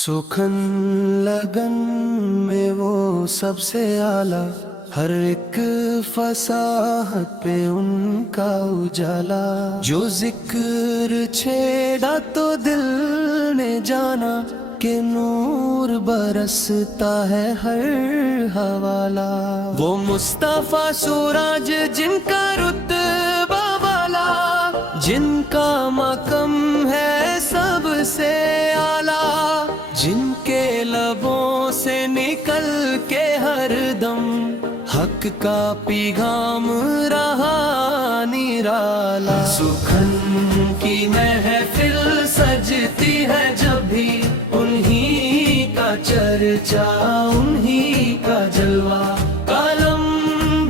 सुखन लगन में वो सबसे आला, हर एक फसाहत पे उनका उजाला। जो जिक्र छेड़ा तो दिल ने जाना कि नूर बरसता है हर हवाला। वो मुस्तफा सूरज जिनका रुतबा वाला, जिनका मकम है सबसे आला, जिनके लबों से निकल के हर दम हक का पैगाम रहा निराला। सुखन की महफिल सजती है जब भी, उन्हीं का चर्चा उन्हीं का जलवा। कलम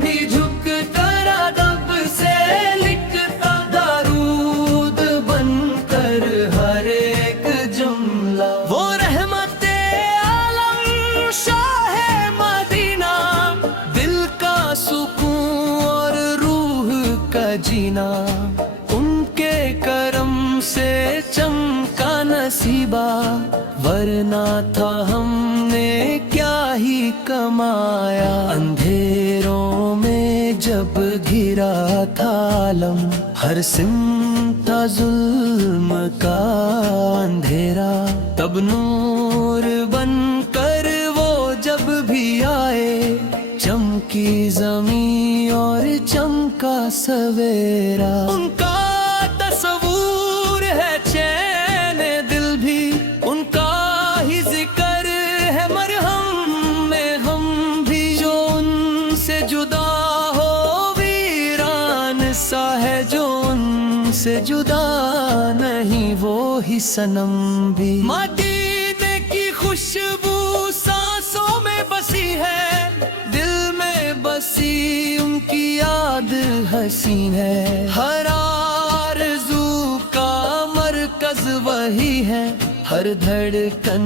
भी झुक कर अदब से लिखता, दारूद बनकर हर एक जुमला। वो रहमते आलम शाह मदीना, दिल का सुकून और रूह का जीना। उनके करम से चमका नसीबा, वरना था हमने क्या ही कमाया। अंधेरों में जब घिरा था आलम, हर सिमत था जुल्म का अंधेरा, तब नूर बनकर वो जब भी आए, चमकी ज़मीं और चमका सवेरा। उनका तस्वूर है चैन दिल भी, उनका ही जिक्र है मरहम में हम भी। जो उनसे जुदा हो वीरान सा है, जो उनसे जुदा नहीं वो ही सनम भी। मदीने की खुशबू सांसों में बसी है, दिल में बसी उनकी याद हसीन है। हर आरज़ू का मरकज वही है, हर धड़कन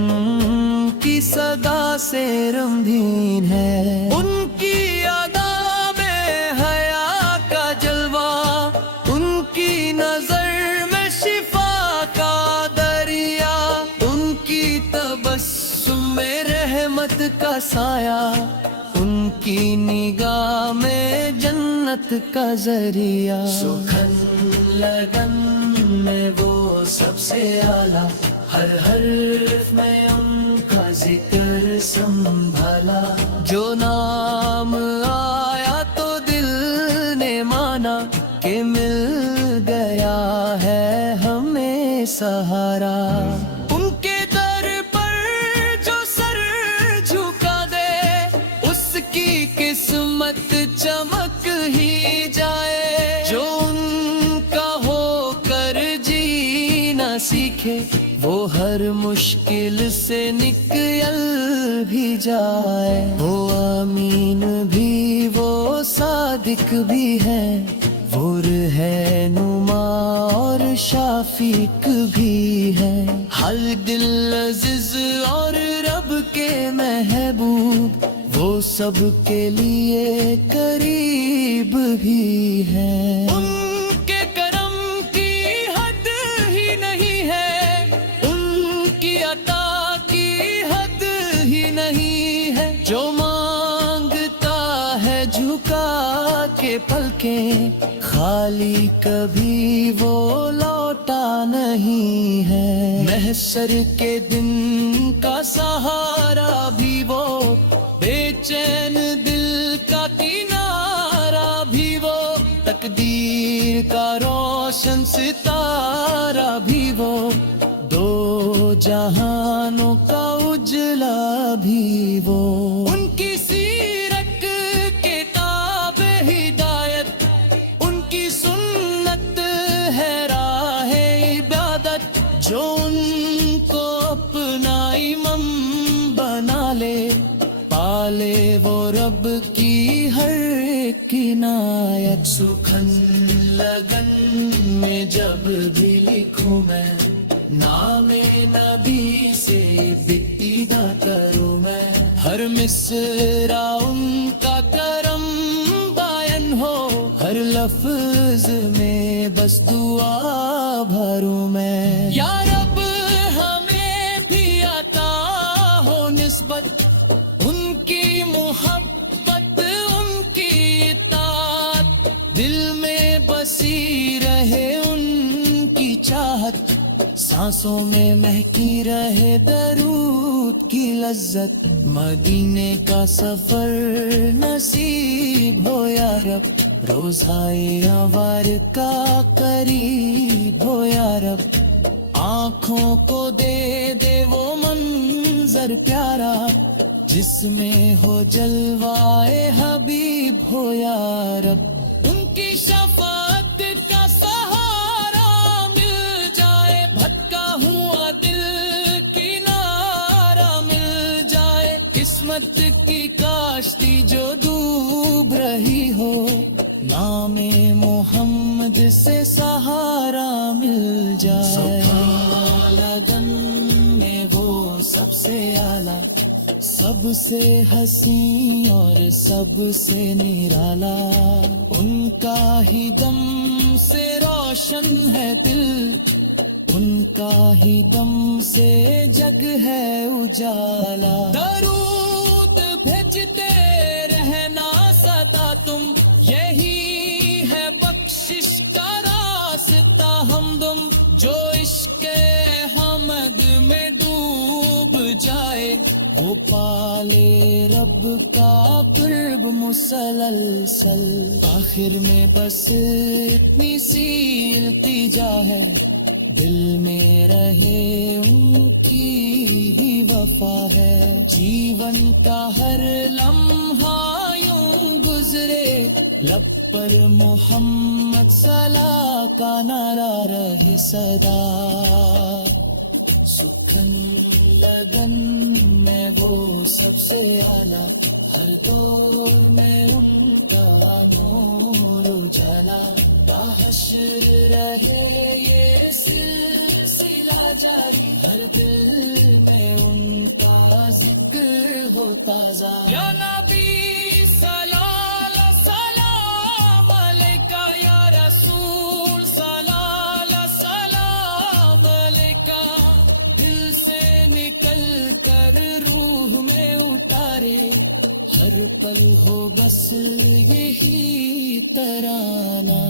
की सदा से रंगीन है। उनकी अदा में हया का जलवा, उनकी नजर में शिफा का दरिया, उनकी तबस्सुम में रहमत का साया, उनकी निगाह में जन्नत का जरिया। सुखन लगन में वो सबसे आला, हर हर्फ में उनका जिक्र संभाला। जो नाम आया तो दिल ने माना कि मिल गया है हमें सहारा। उनके दर पर जो सर झुका दे, उसकी किस्मत चमक ही जाए। जो उनका होकर जीना सीखे, वो हर मुश्किल से निकल भी जाए। वो आमीन भी वो सादिक भी है, वो रहनुमा और शाफिक भी है। हर दिल अज़ीज़ और रब के महबूब, वो सबके लिए करीब भी है। उनके करम की हद ही नहीं है, उनकी अता की हद ही नहीं है। जो मांगता है झुका के पलकें, खाली कभी वो लौटा नहीं है। महशर के दिन का सहारा भी वो, बेचैन दिल का किनारा भी वो, तकदीर का रोशन सितारा भी वो, दो जहानों का उजला भी वो। उनकी सीरत किताब हिदायत, उनकी सुन्नत है राह इबादत। जो उनको अपना इमाम बना ले, पाले वो रब की हर किनायत। सुखन लगन में जब भी लिखूं मैं, नामे नबी से बिक्तिदा करूं मैं। हर मिसरा उनका करम बायन हो, हर लफ्ज में बस दुआ भरूं मैं। या रब हमें भी अता نسبت ان کی محبت ان کی اطاعت دل میں بسی رہے ان کی چاہت سانسوں میں مہکی رہے درود کی لذت مدینے کا سفر نصیب ہو یا رب روزائے انوار کا قریب ہو یا رب آنکھوں کو دے دے وہ منظر پیارا جس میں ہو جلوائے حبیب ہو یا رب ان کی شفاعت کا سہارا مل جائے بھٹکا ہوا دل کنارہ مل جائے قسمت کی کاشتی جو ڈوب رہی ہو نام محمد سے سہارا مل جائے لگن میں وہ سب سے اعلیٰ سب سے حسین اور سب سے نرالا ان کا ہی دم سے روشن ہے دل ان کا ہی دم سے جگ ہے اجالا درود بھیجتے رہنا سدا تم یہی ہے بخشش کا راستہ ہمدم جو عشق حمد میں ڈوب جائے وہ پالے رب کا قرب مسلسل آخر میں بس اتنی سی التجا ہے دل میں رہے ان کی ہی وفا ہے جیون کا ہر لمحہ یوں گزرے لب پر محمد صلاح کا نعرہ رہے صدا سکھن لگن میں وہ سب سے اعلیٰ ہر دور میں ان کا نور اجالا بحشر رہے یہ سلسلہ جاری ہر دل میں ان کا ذکر ہو تازہ یا نبی صلاح سلام علیکہ یا رسول صلاح سلام علیکہ دل سے نکل کر روح میں اتارے ہر پل ہو بس یہی ترانہ